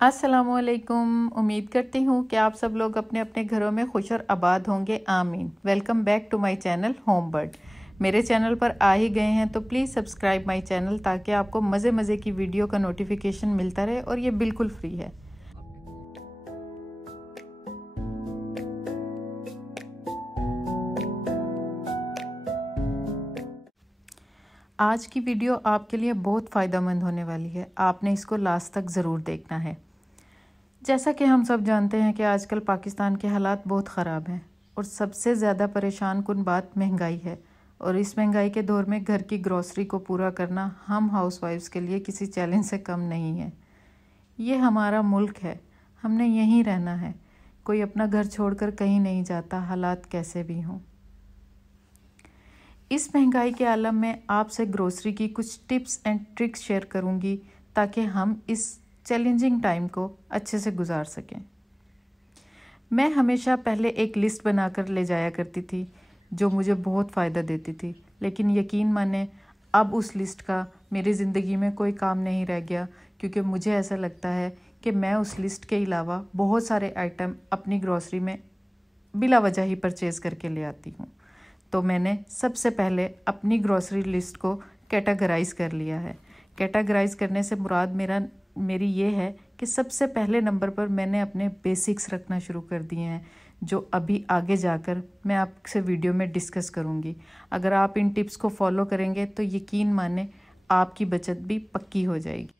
अस्सलामुअलैकुम। उम्मीद करती हूँ कि आप सब लोग अपने अपने घरों में खुश और आबाद होंगे। आमीन। Welcome back to my channel Home Bird. मेरे चैनल पर आ ही गए हैं तो प्लीज़ सब्सक्राइब माय चैनल ताकि आपको मज़े मज़े की वीडियो का नोटिफिकेशन मिलता रहे, और ये बिल्कुल फ्री है। आज की वीडियो आपके लिए बहुत फ़ायदेमंद होने वाली है। आपने इसको लास्ट तक ज़रूर देखना है। जैसा कि हम सब जानते हैं कि आजकल पाकिस्तान के हालात बहुत ख़राब हैं, और सबसे ज़्यादा परेशान कुन बात महंगाई है। और इस महंगाई के दौर में घर की ग्रॉसरी को पूरा करना हम हाउसवाइफ्स के लिए किसी चैलेंज से कम नहीं है। ये हमारा मुल्क है, हमने यहीं रहना है। कोई अपना घर छोड़कर कहीं नहीं जाता, हालात कैसे भी हों। इस महंगाई के आलम में आपसे ग्रोसरी की कुछ टिप्स एंड ट्रिक्स शेयर करूंगी ताकि हम इस चैलेंजिंग टाइम को अच्छे से गुजार सकें। मैं हमेशा पहले एक लिस्ट बनाकर ले जाया करती थी जो मुझे बहुत फ़ायदा देती थी, लेकिन यकीन माने अब उस लिस्ट का मेरी ज़िंदगी में कोई काम नहीं रह गया, क्योंकि मुझे ऐसा लगता है कि मैं उस लिस्ट के अलावा बहुत सारे आइटम अपनी ग्रोसरी में बिला वजह ही परचेज़ करके ले आती हूँ। तो मैंने सबसे पहले अपनी ग्रॉसरी लिस्ट को कैटेगराइज कर लिया है। कैटेगराइज करने से मुराद मेरी ये है कि सबसे पहले नंबर पर मैंने अपने बेसिक्स रखना शुरू कर दिए हैं, जो अभी आगे जाकर मैं आपसे वीडियो में डिस्कस करूँगी। अगर आप इन टिप्स को फॉलो करेंगे तो यकीन माने आपकी बचत भी पक्की हो जाएगी।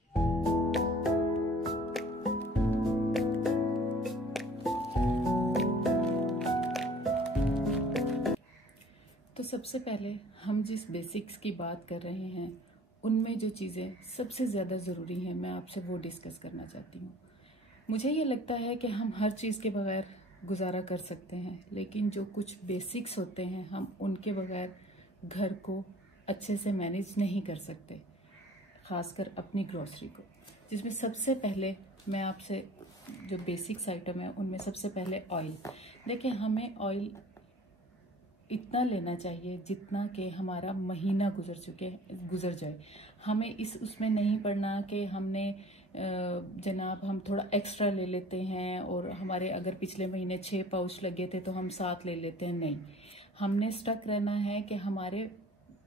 तो सबसे पहले हम जिस बेसिक्स की बात कर रहे हैं उनमें जो चीज़ें सबसे ज़्यादा ज़रूरी हैं मैं आपसे वो डिस्कस करना चाहती हूँ। मुझे ये लगता है कि हम हर चीज़ के बगैर गुजारा कर सकते हैं, लेकिन जो कुछ बेसिक्स होते हैं हम उनके बगैर घर को अच्छे से मैनेज नहीं कर सकते, ख़ासकर अपनी ग्रॉसरी को। जिसमें सबसे पहले मैं आपसे जो बेसिक्स आइटम है उनमें सबसे पहले ऑयल। देखिए, हमें ऑयल इतना लेना चाहिए जितना कि हमारा महीना गुजर जाए। हमें उसमें नहीं पड़ना कि हमने जनाब हम थोड़ा एक्स्ट्रा ले लेते हैं और हमारे अगर पिछले महीने 6 पाउच लगे थे तो हम 7 ले लेते हैं। नहीं, हमने स्टक रहना है कि हमारे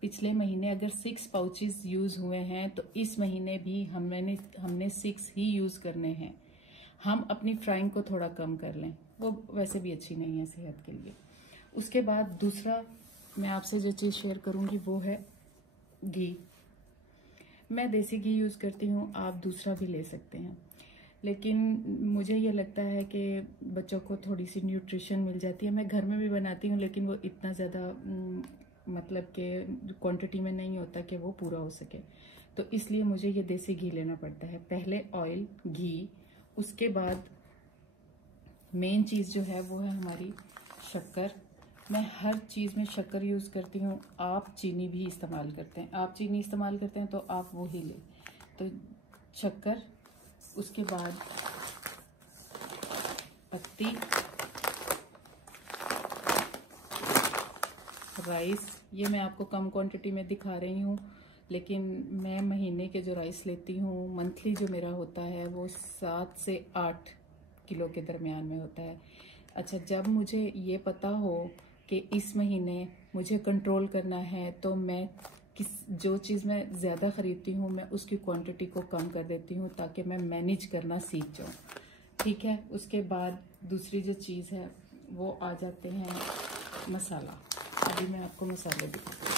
पिछले महीने अगर 6 पाउचेस यूज़ हुए हैं तो इस महीने भी हमने 6 ही यूज़ करने हैं। हम अपनी फ्राइंग को थोड़ा कम कर लें, वो वैसे भी अच्छी नहीं है सेहत के लिए। उसके बाद दूसरा मैं आपसे जो चीज़ शेयर करूंगी वो है घी। मैं देसी घी यूज़ करती हूँ, आप दूसरा भी ले सकते हैं, लेकिन मुझे ये लगता है कि बच्चों को थोड़ी सी न्यूट्रिशन मिल जाती है। मैं घर में भी बनाती हूँ, लेकिन वो इतना ज़्यादा मतलब कि क्वांटिटी में नहीं होता कि वो पूरा हो सके, तो इसलिए मुझे ये देसी घी लेना पड़ता है। पहले ऑयल, घी, उसके बाद मेन चीज़ जो है वो है हमारी शक्कर। मैं हर चीज़ में शक्कर यूज़ करती हूँ। आप चीनी भी इस्तेमाल करते हैं, आप चीनी इस्तेमाल करते हैं तो आप वो ही लें। तो शक्कर, उसके बाद पत्ती, राइस। ये मैं आपको कम क्वांटिटी में दिखा रही हूँ, लेकिन मैं महीने के जो राइस लेती हूँ, मंथली जो मेरा होता है वो 7 से 8 किलो के दरमियान में होता है। अच्छा, जब मुझे ये पता हो कि इस महीने मुझे कंट्रोल करना है तो मैं जो चीज़ मैं ज़्यादा ख़रीदती हूँ मैं उसकी क्वांटिटी को कम कर देती हूँ ताकि मैं मैनेज करना सीख जाऊँ। ठीक है। उसके बाद दूसरी जो चीज़ है वो आ जाते हैं मसाला। अभी मैं आपको मसाले दिखाती हूँ।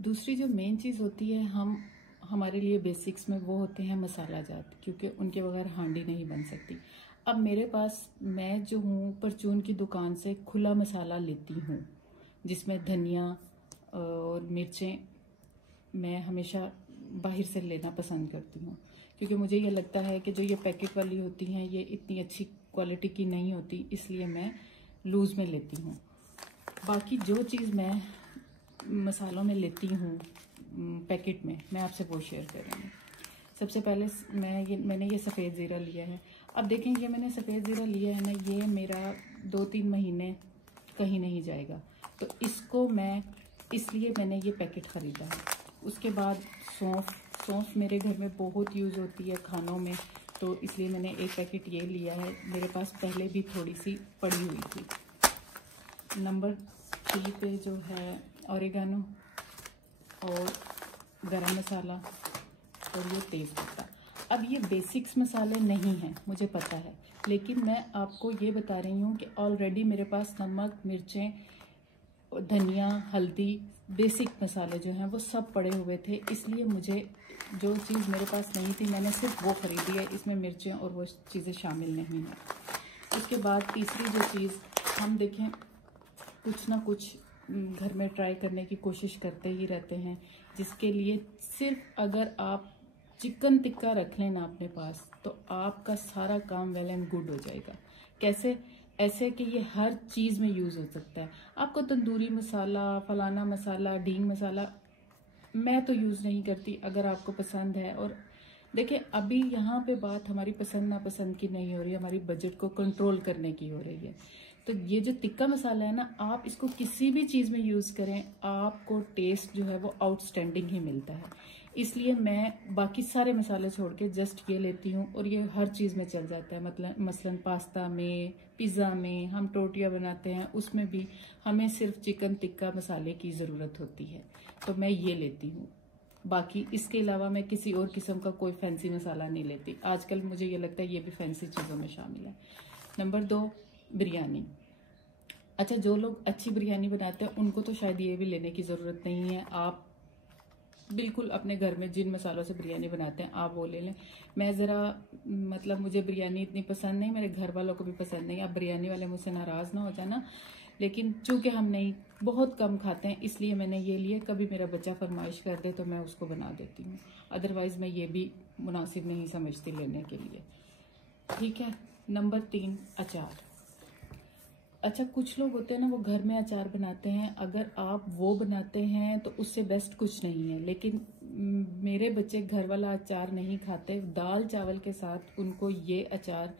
दूसरी जो मेन चीज़ होती है हमारे लिए बेसिक्स में वो होते हैं मसाला जात, क्योंकि उनके बगैर हांडी नहीं बन सकती। अब मेरे पास, मैं जो हूँ परचून की दुकान से खुला मसाला लेती हूँ, जिसमें धनिया और मिर्चें मैं हमेशा बाहर से लेना पसंद करती हूँ, क्योंकि मुझे ये लगता है कि जो ये पैकेट वाली होती हैं ये इतनी अच्छी क्वालिटी की नहीं होती, इसलिए मैं लूज़ में लेती हूँ। बाकी जो चीज़ मैं मसालों में लेती हूँ पैकेट में, मैं आपसे वो शेयर करूँगी। सबसे पहले मैंने ये सफ़ेद ज़ीरा लिया है। अब देखें, ये मैंने सफ़ेद ज़ीरा लिया है ना, ये मेरा 2-3 महीने कहीं नहीं जाएगा, तो इसको इसलिए मैंने ये पैकेट ख़रीदा है। उसके बाद सौंफ मेरे घर में बहुत यूज़ होती है खानों में, तो इसलिए मैंने एक पैकेट ये लिया है। मेरे पास पहले भी थोड़ी सी पड़ी हुई थी। नंबर 3 पे जो है ऑरिगेनो और गरम मसाला और ये तेज़पत्ता। अब ये बेसिक्स मसाले नहीं हैं, मुझे पता है, लेकिन मैं आपको ये बता रही हूँ कि ऑलरेडी मेरे पास नमक, मिर्चें, धनिया, हल्दी, बेसिक मसाले जो हैं वो सब पड़े हुए थे। इसलिए मुझे जो चीज़ मेरे पास नहीं थी मैंने सिर्फ वो ख़रीदी है, इसमें मिर्चें और वो चीज़ें शामिल नहीं हैं। उसके बाद तीसरी जो चीज़, हम देखें कुछ ना कुछ घर में ट्राई करने की कोशिश करते ही रहते हैं, जिसके लिए सिर्फ अगर आप चिकन टिक्का रख लेना अपने पास तो आपका सारा काम वेल एंड गुड हो जाएगा। कैसे? ऐसे कि ये हर चीज़ में यूज़ हो सकता है। आपको तंदूरी मसाला, फलाना मसाला, ढींग मसाला मैं तो यूज़ नहीं करती, अगर आपको पसंद है। और देखिए अभी यहाँ पे बात हमारी पसंद नापसंद की नहीं हो रही है, हमारी बजट को कंट्रोल करने की हो रही है। तो ये जो टिक्का मसाला है ना, आप इसको किसी भी चीज़ में यूज़ करें, आपको टेस्ट जो है वो आउटस्टैंडिंग ही मिलता है। इसलिए मैं बाकी सारे मसाले छोड़ के जस्ट ये लेती हूँ और ये हर चीज़ में चल जाता है। मतलब मसलन पास्ता में, पिज़्ज़ा में, हम टोटियाँ बनाते हैं उसमें भी हमें सिर्फ चिकन टिक्का मसाले की ज़रूरत होती है, तो मैं ये लेती हूँ। बाकी इसके अलावा मैं किसी और किस्म का कोई फैंसी मसाला नहीं लेती। आजकल मुझे ये लगता है ये भी फैंसी चीज़ों में शामिल है। नंबर 2, बिरयानी। अच्छा, जो लोग अच्छी बिरयानी बनाते हैं उनको तो शायद ये भी लेने की ज़रूरत नहीं है। आप बिल्कुल अपने घर में जिन मसालों से बिरयानी बनाते हैं आप वो ले लें। मैं ज़रा मतलब मुझे बिरयानी इतनी पसंद नहीं, मेरे घर वालों को भी पसंद नहीं। आप बिरयानी वाले मुझसे नाराज़ ना हो जाना, लेकिन चूँकि हम नहीं बहुत कम खाते हैं इसलिए मैंने ये लिए। कभी मेरा बच्चा फरमाइश कर दे तो मैं उसको बना देती हूँ, अदरवाइज़ मैं ये भी मुनासिब नहीं समझती लेने के लिए। ठीक है। नंबर 3, अचार। अच्छा, कुछ लोग होते हैं ना वो घर में अचार बनाते हैं, अगर आप वो बनाते हैं तो उससे बेस्ट कुछ नहीं है। लेकिन मेरे बच्चे घर वाला अचार नहीं खाते, दाल चावल के साथ उनको ये अचार,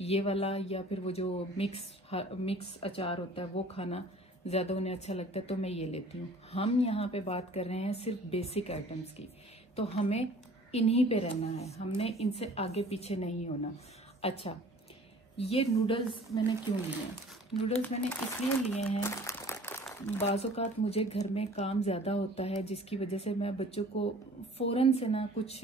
ये वाला या फिर वो जो मिक्स अचार होता है वो खाना ज़्यादा उन्हें अच्छा लगता है, तो मैं ये लेती हूँ। हम यहाँ पे बात कर रहे हैं सिर्फ बेसिक आइटम्स की, तो हमें इन्हीं पे रहना है, हमने इनसे आगे पीछे नहीं होना। अच्छा, ये नूडल्स मैंने क्यों लिए हैं? नूडल्स मैंने इसलिए लिए हैं, बाज़-औक़ात मुझे घर में काम ज़्यादा होता है जिसकी वजह से मैं बच्चों को फ़ौरन से ना कुछ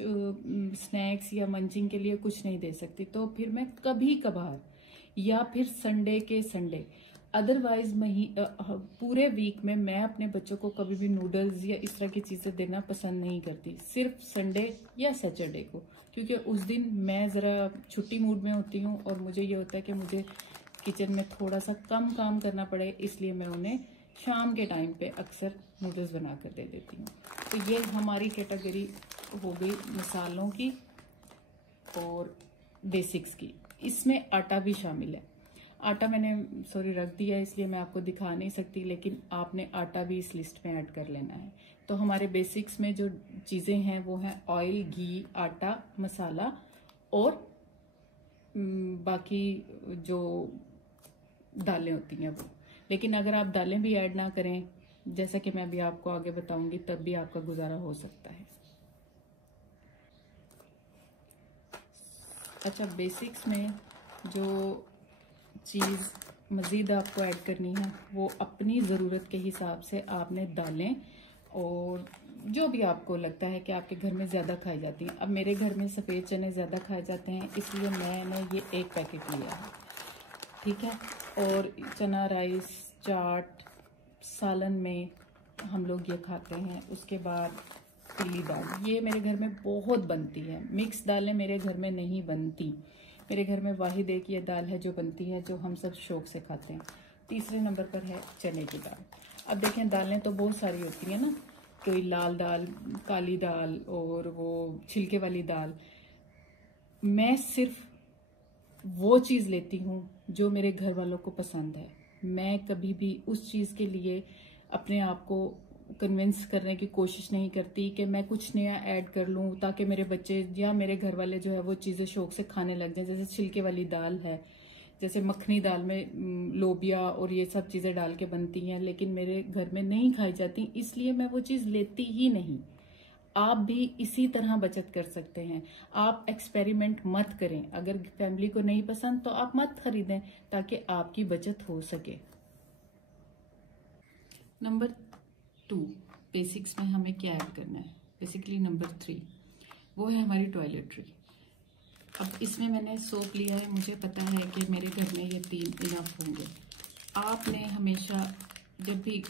स्नैक्स या मंचिंग के लिए कुछ नहीं दे सकती, तो फिर मैं कभी कभार या फिर संडे के संडे, अदरवाइज़ पूरे वीक में मैं अपने बच्चों को कभी भी नूडल्स या इस तरह की चीज़ें देना पसंद नहीं करती, सिर्फ संडे या सैटरडे को, क्योंकि उस दिन मैं ज़रा छुट्टी मूड में होती हूँ और मुझे ये होता है कि मुझे किचन में थोड़ा सा कम काम करना पड़े, इसलिए मैं उन्हें शाम के टाइम पे अक्सर नूडल्स बना कर दे देती हूँ। तो ये हमारी कैटेगरी हो गई मसालों की और बेसिक्स की। इसमें आटा भी शामिल है। आटा मैंने रख दिया है इसलिए मैं आपको दिखा नहीं सकती, लेकिन आपने आटा भी इस लिस्ट में ऐड कर लेना है। तो हमारे बेसिक्स में जो चीज़ें हैं वो हैं ऑयल, घी, आटा, मसाला और बाकी जो दालें होती हैं वो। लेकिन अगर आप दालें भी ऐड ना करें, जैसा कि मैं अभी आपको आगे बताऊंगी, तब भी आपका गुजारा हो सकता है। अच्छा, बेसिक्स में जो चीज़ मज़ीद आपको ऐड करनी है वो अपनी ज़रूरत के हिसाब से आपने दालें और जो भी आपको लगता है कि आपके घर में ज़्यादा खाई जाती हैं। अब मेरे घर में सफ़ेद चने ज़्यादा खाए जाते हैं इसलिए मैंने ये एक पैकेट लिया है, ठीक है। और चना राइस, चाट, सालन में हम लोग ये खाते हैं। उसके बाद पीली दाल, ये मेरे घर में बहुत बनती है। मिक्स दालें मेरे घर में नहीं बनती, मेरे घर में वाहिद एक ये दाल है जो बनती है, जो हम सब शौक से खाते हैं। तीसरे नंबर पर है चने की दाल। अब देखें, दालें तो बहुत सारी होती हैं ना, कोई लाल दाल, काली दाल और वो छिलके वाली दाल। मैं सिर्फ वो चीज़ लेती हूँ जो मेरे घर वालों को पसंद है। मैं कभी भी उस चीज़ के लिए अपने आप को कन्विंस करने की कोशिश नहीं करती कि मैं कुछ नया ऐड कर लूँ ताकि मेरे बच्चे या मेरे घर वाले जो है वो चीज़ें शौक से खाने लग जाएं। जैसे छिलके वाली दाल है, जैसे मखनी दाल में लोबिया और ये सब चीज़ें डाल के बनती हैं, लेकिन मेरे घर में नहीं खाई जाती, इसलिए मैं वो चीज़ लेती ही नहीं। आप भी इसी तरह बचत कर सकते हैं। आप एक्सपेरिमेंट मत करें, अगर फैमिली को नहीं पसंद तो आप मत खरीदें, ताकि आपकी बचत हो सके। नंबर 2, बेसिक्स में हमें क्या ऐड करना है। बेसिकली नंबर 3 वो है हमारी टॉयलेटरी। अब इसमें मैंने सोप लिया है, मुझे पता है कि मेरे घर में ये 3 इनफ होंगे। आपने हमेशा जब भी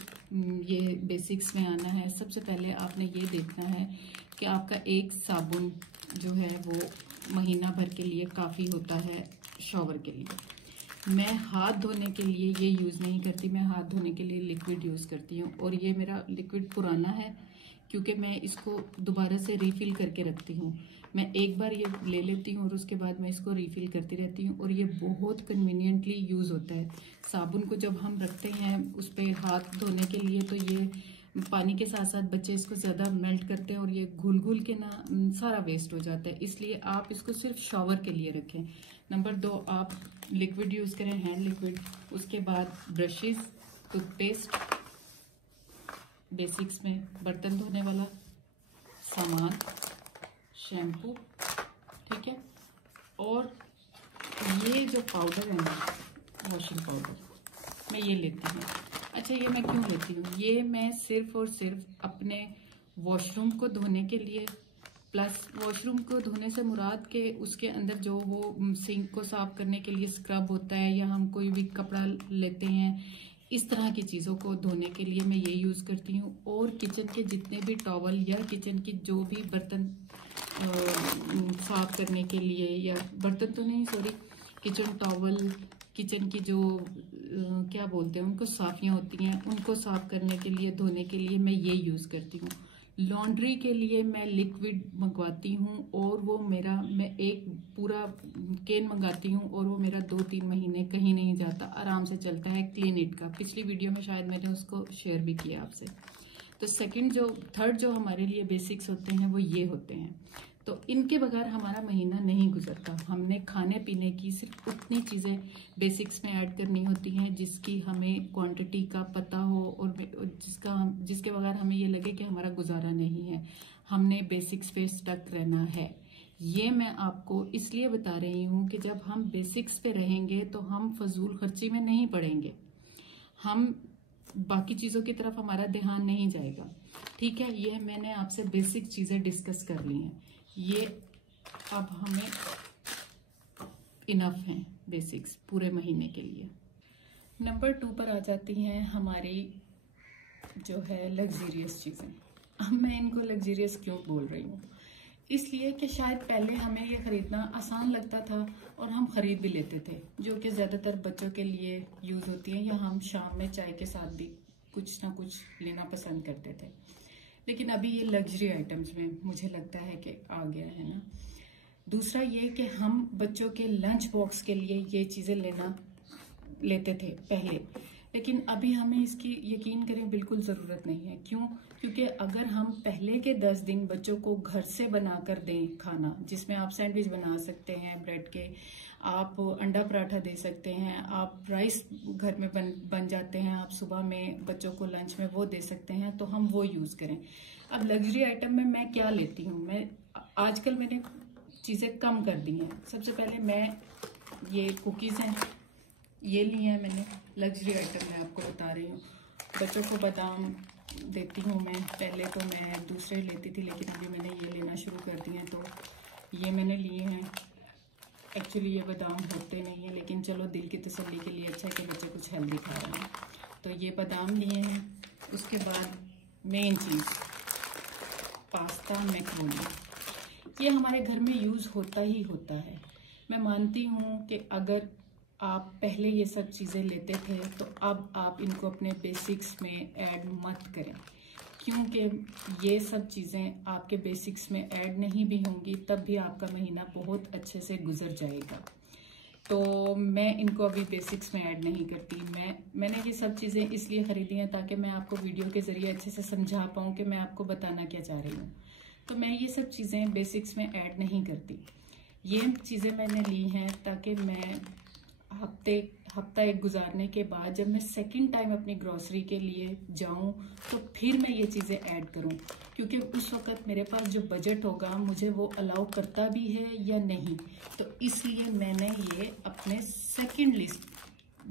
ये बेसिक्स में आना है, सबसे पहले आपने ये देखना है कि आपका एक साबुन जो है वो महीना भर के लिए काफ़ी होता है शॉवर के लिए। मैं हाथ धोने के लिए ये यूज़ नहीं करती, मैं हाथ धोने के लिए लिक्विड यूज़ करती हूँ। और ये मेरा लिक्विड पुराना है, क्योंकि मैं इसको दोबारा से रीफ़िल करके रखती हूँ। मैं एक बार ये ले लेती हूँ और उसके बाद मैं इसको रीफ़िल करती रहती हूँ, और ये बहुत कन्वीनियंटली यूज़ होता है। साबुन को जब हम रखते हैं उस पर हाथ धोने के लिए, तो ये पानी के साथ साथ बच्चे इसको ज़्यादा मेल्ट करते हैं और ये घुल घुल के ना सारा वेस्ट हो जाता है। इसलिए आप इसको सिर्फ शॉवर के लिए रखें। नंबर 2, आप लिक्विड यूज़ करें, हैंड लिक्विड। उसके बाद ब्रशेस, टूथपेस्ट, बेसिक्स में बर्तन धोने वाला सामान, शैम्पू, ठीक है। और ये जो पाउडर है ना, वॉशिंग पाउडर, मैं ये लेती हूँ। अच्छा, ये मैं क्यों लेती हूँ? ये मैं सिर्फ और सिर्फ अपने वॉशरूम को धोने के लिए, प्लस वॉशरूम को धोने से मुराद के उसके अंदर जो वो सिंक को साफ करने के लिए स्क्रब होता है, या हम कोई भी कपड़ा लेते हैं, इस तरह की चीज़ों को धोने के लिए मैं ये यूज़ करती हूँ। और किचन के जितने भी टॉवल या किचन की जो भी बर्तन साफ करने के लिए, या बर्तन तो नहीं, सॉरी, किचन टॉवल, किचन की जो क्या बोलते हैं उनको, साफियाँ होती हैं, उनको साफ करने के लिए, धोने के लिए मैं ये यूज़ करती हूँ। लॉन्ड्री के लिए मैं लिक्विड मंगवाती हूँ, और वो मेरा, मैं एक पूरा केन मंगाती हूँ, और वो मेरा 2-3 महीने कहीं नहीं जाता, आराम से चलता है। क्लीन इट का पिछली वीडियो में शायद मैंने उसको शेयर भी किया आपसे। तो थर्ड जो हमारे लिए बेसिक्स होते हैं वो ये होते हैं। तो इनके बगैर हमारा महीना नहीं गुजरता। हमने खाने पीने की सिर्फ उतनी चीज़ें बेसिक्स में ऐड करनी होती हैं जिसकी हमें क्वांटिटी का पता हो, और जिसके बगैर हमें ये लगे कि हमारा गुजारा नहीं है। हमने बेसिक्स पे स्टक रहना है। ये मैं आपको इसलिए बता रही हूँ कि जब हम बेसिक्स पे रहेंगे तो हम फजूल खर्ची में नहीं पड़ेंगे, हम बाकी चीज़ों की तरफ हमारा ध्यान नहीं जाएगा, ठीक है। ये मैंने आपसे बेसिक चीज़ें डिस्कस कर ली हैं, ये अब हमें इनफ हैं बेसिक्स पूरे महीने के लिए। नंबर 2 पर आ जाती हैं हमारी जो है लग्जीरियस चीज़ें। अब मैं इनको लग्जीरियस क्यों बोल रही हूँ? इसलिए कि शायद पहले हमें ये ख़रीदना आसान लगता था और हम ख़रीद भी लेते थे, जो कि ज़्यादातर बच्चों के लिए यूज़ होती हैं, या हम शाम में चाय के साथ भी कुछ ना कुछ लेना पसंद करते थे। लेकिन अभी ये लग्जरी आइटम्स में मुझे लगता है कि आ गया है ना। दूसरा ये कि हम बच्चों के लंच बॉक्स के लिए ये चीज़ें लेते थे पहले, लेकिन अभी हमें इसकी यकीन करें बिल्कुल ज़रूरत नहीं है। क्यों? क्योंकि अगर हम पहले के 10 दिन बच्चों को घर से बना कर दें खाना, जिसमें आप सैंडविच बना सकते हैं ब्रेड के, आप अंडा पराठा दे सकते हैं, आप राइस घर में बन जाते हैं, आप सुबह में बच्चों को लंच में वो दे सकते हैं, तो हम वो यूज़ करें। अब लग्जरी आइटम में मैं क्या लेती हूँ, आजकल मैंने चीज़ें कम कर दी हैं। सबसे पहले मैं ये कुकीज़ हैं, ये ली हैं मैंने, लग्जरी आइटम मैं आपको बता रही हूँ। बच्चों को बादाम देती हूँ मैं, पहले तो मैं दूसरे लेती थी, लेकिन अभी मैंने ये लेना शुरू कर दिए हैं, तो ये मैंने लिए हैं। एक्चुअली ये बादाम होते नहीं हैं, लेकिन चलो दिल की तसल्ली के लिए अच्छा है कि बच्चे कुछ हेल्दी खा रहे हैं, तो ये बादाम लिए हैं। उसके बाद मेन चीज़ पास्ता मैक्रोनी, ये हमारे घर में यूज़ होता ही होता है। मैं मानती हूँ कि अगर आप पहले ये सब चीज़ें लेते थे तो अब आप इनको अपने बेसिक्स में ऐड मत करें, क्योंकि ये सब चीज़ें आपके बेसिक्स में ऐड नहीं भी होंगी तब भी आपका महीना बहुत अच्छे से गुजर जाएगा। तो मैं इनको अभी बेसिक्स में ऐड नहीं करती। मैंने ये सब चीज़ें इसलिए ख़रीदी हैं ताकि मैं आपको वीडियो के ज़रिए अच्छे से समझा पाऊँ कि मैं आपको बताना क्या चाह रही हूँ। तो मैं ये सब चीज़ें बेसिक्स में ऐड नहीं करती। ये चीज़ें मैंने ली हैं ताकि मैं हफ्ता एक गुजारने के बाद जब मैं सेकंड टाइम अपनी ग्रोसरी के लिए जाऊं तो फिर मैं ये चीज़ें ऐड करूं, क्योंकि उस वक्त मेरे पास जो बजट होगा मुझे वो अलाउ करता भी है या नहीं। तो इसलिए मैंने ये अपने सेकंड लिस्ट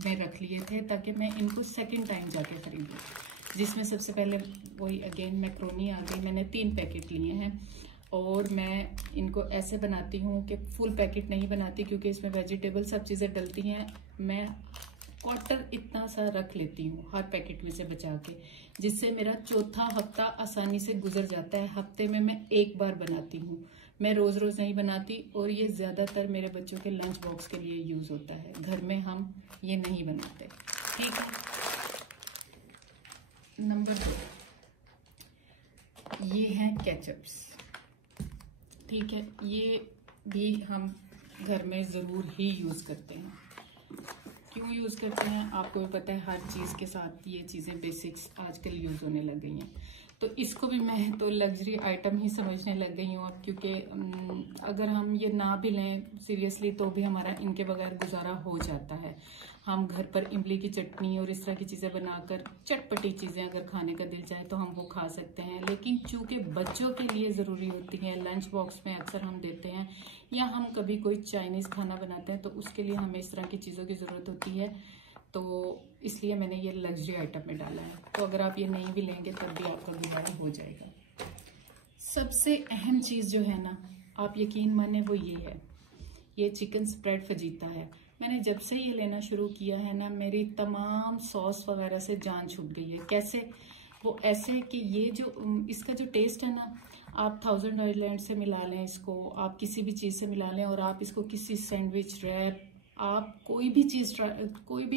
में रख लिए थे ताकि मैं इनको सेकंड टाइम जाके खरीदूं। जिसमें सबसे पहले वही अगेन मैक्रोनी आ गई, मैंने 3 पैकेट लिए हैं और मैं इनको ऐसे बनाती हूँ कि फुल पैकेट नहीं बनाती क्योंकि इसमें वेजिटेबल सब चीज़ें डलती हैं। मैं क्वार्टर इतना सा रख लेती हूँ हर पैकेट में से बचा के, जिससे मेरा चौथा हफ्ता आसानी से गुजर जाता है। हफ्ते में मैं एक बार बनाती हूँ, मैं रोज़ रोज़ नहीं बनाती और ये ज़्यादातर मेरे बच्चों के लंच बॉक्स के लिए यूज़ होता है। घर में हम ये नहीं बनाते। ठीक है। नंबर 2 ये हैं केचप्स। ठीक है, ये भी हम घर में ज़रूर ही यूज़ करते हैं। क्यों यूज़ करते हैं आपको भी पता है, हर चीज़ के साथ ये चीज़ें बेसिक्स आजकल यूज़ होने लग गई हैं। तो इसको भी मैं तो लग्जरी आइटम ही समझने लग गई हूँ अब, क्योंकि अगर हम ये ना भी लें सीरियसली तो भी हमारा इनके बगैर गुजारा हो जाता है। हम घर पर इमली की चटनी और इस तरह की चीज़ें बनाकर चटपटी चीज़ें अगर खाने का दिल चाहे तो हम वो खा सकते हैं, लेकिन चूंकि बच्चों के लिए ज़रूरी होती हैं, लंच बॉक्स में अक्सर हम देते हैं या हम कभी कोई चाइनीज़ खाना बनाते हैं तो उसके लिए हमें इस तरह की चीज़ों की ज़रूरत होती है। तो इसलिए मैंने ये लग्जरी आइटम में डाला है। तो अगर आप ये नहीं भी लेंगे तब भी आपका गुजारा हो जाएगा। सबसे अहम चीज़ जो है ना, आप यकीन माने वो ये है, ये चिकन स्प्रेड फजीता है। मैंने जब से ये लेना शुरू किया है ना, मेरी तमाम सॉस वगैरह से जान छूट गई है। कैसे? वो ऐसे कि ये जो इसका जो टेस्ट है ना, आप 1000 आइलैंड से मिला लें इसको, आप किसी भी चीज़ से मिला लें और आप इसको किसी सैंडविच रैप, आप कोई भी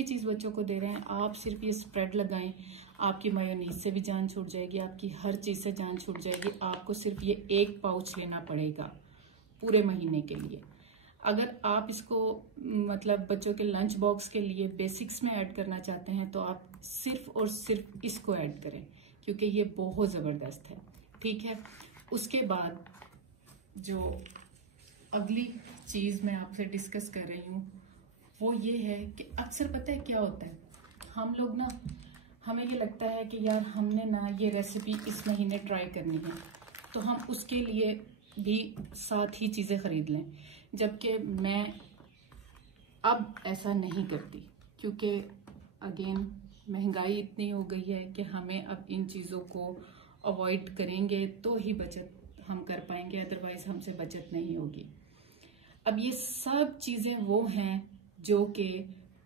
चीज़ बच्चों को दे रहे हैं, आप सिर्फ ये स्प्रेड लगाएं, आपकी मेयोनीज से भी जान छूट जाएगी, आपकी हर चीज़ से जान छूट जाएगी। आपको सिर्फ ये 1 पाउच लेना पड़ेगा पूरे महीने के लिए। अगर आप इसको मतलब बच्चों के लंच बॉक्स के लिए बेसिक्स में ऐड करना चाहते हैं तो आप सिर्फ और सिर्फ इसको ऐड करें, क्योंकि ये बहुत ज़बरदस्त है। ठीक है। उसके बाद जो अगली चीज़ मैं आपसे डिस्कस कर रही हूँ वो ये है कि अक्सर पता है क्या होता है, हम लोग ना, हमें ये लगता है कि यार हमने ना ये रेसिपी इस महीने ट्राई करनी है तो हम उसके लिए भी साथ ही चीज़ें खरीद लें, जबकि मैं अब ऐसा नहीं करती, क्योंकि अगेन महंगाई इतनी हो गई है कि हमें अब इन चीज़ों को अवॉइड करेंगे तो ही बचत हम कर पाएंगे, अदरवाइज हमसे बचत नहीं होगी। अब ये सब चीज़ें वो हैं जो कि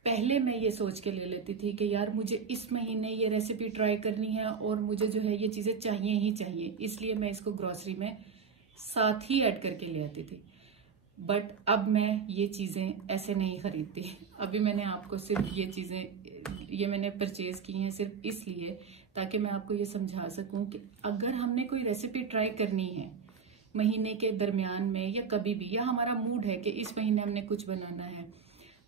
पहले मैं ये सोच के ले लेती थी कि यार मुझे इस महीने ये रेसिपी ट्राई करनी है और मुझे जो है ये चीज़ें चाहिए ही चाहिए, इसलिए मैं इसको ग्रॉसरी में साथ ही ऐड करके ले आती थी। बट अब मैं ये चीज़ें ऐसे नहीं खरीदती। अभी मैंने आपको सिर्फ ये चीज़ें ये मैंने परचेज की हैं सिर्फ इसलिए ताकि मैं आपको ये समझा सकूं कि अगर हमने कोई रेसिपी ट्राई करनी है महीने के दरमियान में या कभी भी, या हमारा मूड है कि इस महीने हमने कुछ बनाना है,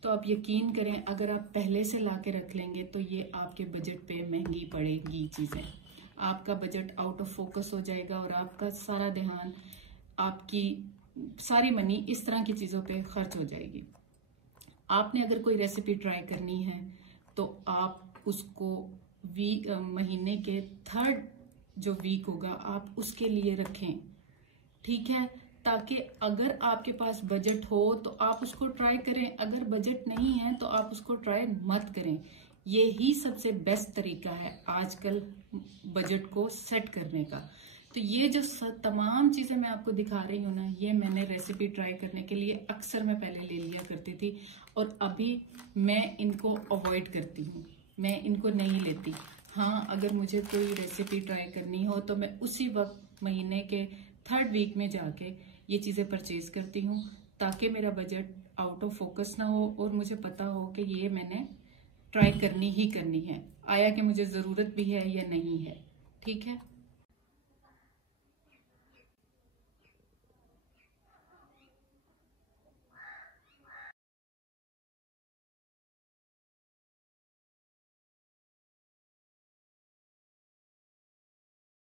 तो आप यकीन करें अगर आप पहले से ला के रख लेंगे तो ये आपके बजट पे महंगी पड़ेगी चीज़ें, आपका बजट आउट ऑफ फोकस हो जाएगा और आपका सारा ध्यान, आपकी सारी मनी इस तरह की चीज़ों पे खर्च हो जाएगी। आपने अगर कोई रेसिपी ट्राई करनी है तो आप उसको महीने के 3rd जो वीक होगा आप उसके लिए रखें। ठीक है, ताकि अगर आपके पास बजट हो तो आप उसको ट्राई करें, अगर बजट नहीं है तो आप उसको ट्राई मत करें। ये ही सबसे बेस्ट तरीका है आजकल बजट को सेट करने का। तो ये जो तमाम चीज़ें मैं आपको दिखा रही हूँ ना, ये मैंने रेसिपी ट्राई करने के लिए अक्सर मैं पहले ले लिया करती थी और अभी मैं इनको अवॉइड करती हूँ, मैं इनको नहीं लेती। हाँ, अगर मुझे कोई रेसिपी ट्राई करनी हो तो मैं उसी वक्त महीने के 3rd वीक में जाके ये चीज़ें परचेज करती हूँ ताकि मेरा बजट आउट ऑफ फोकस ना हो और मुझे पता हो कि ये मैंने ट्राई करनी ही करनी है, आया कि मुझे ज़रूरत भी है या नहीं है। ठीक है।